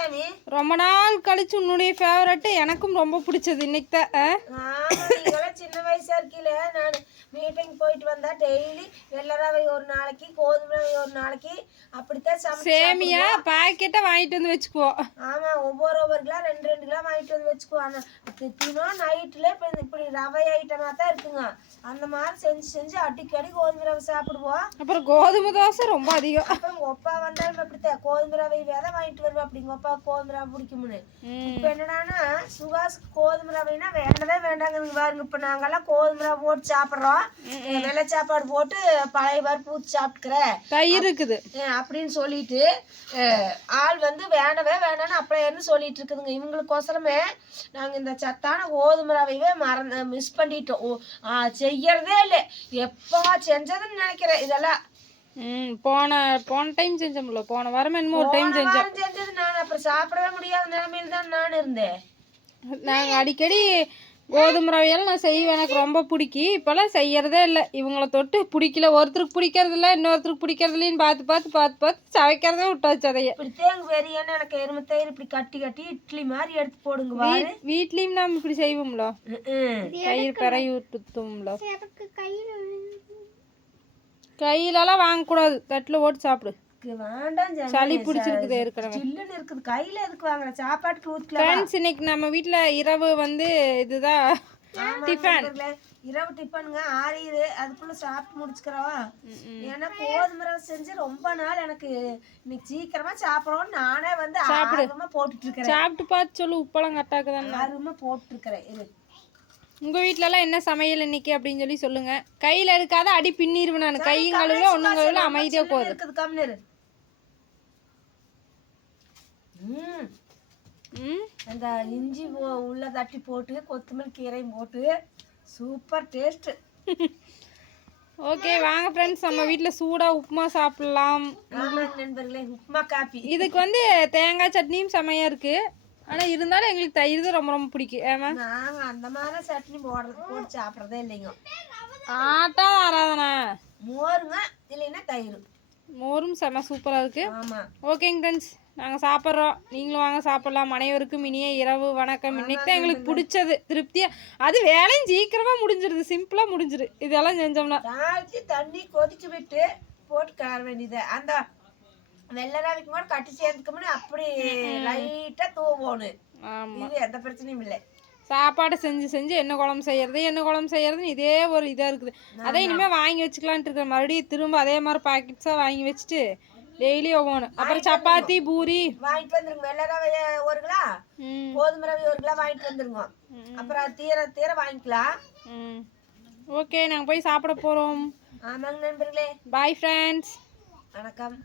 சாமி. ரொம்ப நாள் கழிச்சு உன்னுடைய ஃபேவரட் எனக்கும் ரொம்ப பிடிச்சது இன்னைக்கு தான். நீங்களாம் சின்ன வயசா இருக்கீல, நான் மீட்டிங் போயிட்டு வந்தா டெய்லி வெள்ளை ரவை ஒரு நாளைக்கு, கோதுமை ரவை ஒரு நாளைக்கு, அப்படித்தான் சேமியா பாக்கெட்டை வாங்கிட்டு வந்து வச்சுக்குவோம். ஆமா, ஒவ்வொரு கிலோ 2 கிலோ வாங்கிட்டு வந்து வச்சுக்குவோம். ஆனால் நைட்டுல இப்படி ரவை ஐட்டமா தான் இருக்குங்க. அந்த மாதிரி செஞ்சு அடிக்கடி கோதுமை ரவை சாப்பிடுவோம். அப்புறம் கோதுமை தோசை ரொம்ப அதிகம். அப்புறம் ஒப்பா வந்தாலும் அப்படித்தான் கோதுமை ரவை விதை வாங்கிட்டு வருவோம். அப்படிங்க ஒப்பா கோதுமை ரவை பிடிக்கும்னு. இப்ப என்னடான்னா சுகாஸ் கோதுமை ரவைனா வேண்டவே வேண்டாங்க பாருங்க. இப்ப நாங்கெல்லாம் கோதுமை ரவை போட்டு சாப்பிட்றோம். வெள்ளை சாப்பாடு போட்டு பழைய பருப்பு ஊற்றி சாப்பிட்டுக்கிறேன் தயிர் இருக்குது அப்படின்னு சொல்லிட்டு ஆள் வந்து வேண்டவே வேண்டான்னு அப்படியே சொல்லிட்டு இருக்குதுங்க. இவங்களுக்கோசரமே நாங்க இந்த சத்தான கோதுமை ரவையவே மிஸ் பண்ணிட்டோம். செய்யறதே இல்லை. எப்போ செஞ்சதுன்னு நினைக்கிறேன் இதெல்லாம். போன டைம் செஞ்சோம்ல, போன வாரம் என்னமோ ஒரு டைம் செஞ்சது. நான் அப்புறம் சாப்பிடவே முடியாத நிலைமையில தான் நான் இருந்தேன். நாங்கள் அடிக்கடி கோதுமை ரவையால் நான் செய்வேன், எனக்கு ரொம்ப பிடிக்கும். இப்போல்லாம் செய்யறதே இல்லை. இவங்கள தொட்டு பிடிக்கல, ஒருத்தருக்கு பிடிக்கிறது இல்லை, இன்னொருத்தருக்கு பிடிக்கிறது இல்லைன்னு பார்த்து சவைக்கிறதே விட்டாச்சு. அதையே இப்படி தேங்க வெறியான எனக்கு எருமை தயிர் இப்படி கட்டி இட்லி மாதிரி எடுத்து போடுங்க. வீட்லேயும் நாம் இப்படி செய்வோம்ல, தயிர் பிறைய ஊற்றுவோம்ல. கையிலலாம் வாங்கக்கூடாது, தட்டில் போட்டு சாப்பிடு. சளி பிடிச்சிருக்குது ஏற்கனவே. கையில எதுக்கு வாங்குற, சாப்பாட்டுக்கு ஊத்திக்கலாம். ஃப்ரெண்ட்ஸ், இன்னைக்கு நம்ம வீட்டில் இரவு வந்து இதுதான் டிஃபன். இரவு டிஃபனுங்க ஆறிது, அதுக்குள்ள சாப்பிட்டு முடிச்சுக்கிறவா. ஏன்னா கோதுமை ரவை செஞ்சு ரொம்ப நாள் எனக்கு இன்னைக்கு சீக்கிரமா சாப்பிடணும்னு நானே வந்து ஆர்வமா போட்டுட்டு இருக்கிறேன். சாப்பிட்டு பார்த்து சொல்லு, உப்பெல்லாம் கட்டாக்குதான் ஆர்வமா போட்டு இருக்கிறேன். இது உங்கள் வீட்டிலலாம் என்ன சமையல் இன்னைக்கு அப்படின்னு சொல்லி சொல்லுங்க. கையில் எடுக்காத அடி பின்னிருவேன் நான். கையும் கழுவுல ஒன்றும் கழுவுல அமைதியாக போகுது. கம்னரு அந்த இஞ்சி உள்ள தட்டி போட்டு கொத்தமல்லி கீரையும் போட்டு சூப்பர் டேஸ்ட். ஓகே வாங்க ஃப்ரெண்ட்ஸ், நம்ம வீட்டில் சூடாக உப்புமா சாப்பிடலாம். நண்பர்களே, உப்புமா காப்பி. இதுக்கு வந்து தேங்காய் சட்னியும் செமையாக இருக்குது. ஆனால் இருந்தாலும் எங்களுக்கு தயிர் தான் ரொம்ப ரொம்ப பிடிக்கும். ஏமா நாங்கள் அந்த மாதிரி சட்னி போட்டு சாப்பிட்றதே இல்லைங்க. ஆட்டா ஆராதனா மோருங்க, இல்லைன்னா தயிர். மோரும் செம சூப்பராக இருக்குது. ஆமாம். ஓகேங்க ஃப்ரெண்ட்ஸ், நாங்கள் சாப்பிட்றோம், நீங்களும் வாங்க சாப்பிட்லாம். அனைவருக்கும் இனிய இரவு வணக்கம். இன்னைக்கு தான் எங்களுக்கு பிடிச்சது, திருப்தியாக. அது வேலையும் சீக்கிரமாக முடிஞ்சிருது, சிம்பிளாக முடிஞ்சிரு. இதெல்லாம் செஞ்சோம்னா தண்ணி கொதிச்சு விட்டு போட்டு கார வேண்டியது. அந்த வெள்ளை ரவைக்கு கூட கட்டி சேர்த்துக்கோம்னு அப்படி லைட்டாக தூவோணும். ஆமாம், எந்த பிரச்சனையும் இல்லை. சாப்பாடு செஞ்சு என்ன குழம்பு செய்யறதுன்னு இதே ஒரு இதாக இருக்குது. அதே இனிமேல் வாங்கி வச்சுக்கலான்ட்டு இருக்கிறேன். மறுபடியும் திரும்ப அதே மாதிரி பாக்கெட்ஸாக வாங்கி வச்சுட்டு டெய்லி ஒவ்வொன்று. அப்புறம் சப்பாத்தி பூரி வாங்கிட்டு வந்துருங்க. வெள்ளை ரவை 1 கிலோ, கோதுமை ரவை 1 கிலோ வாங்கிட்டு வந்துருங்க. அப்புறம் அது தீர வாங்கிக்கலாம். ஓகே, நாங்கள் போய் சாப்பிட போகிறோம். ஆமாங்க நண்பர்களே, பாய் ஃப்ரெண்ட்ஸ், வணக்கம்.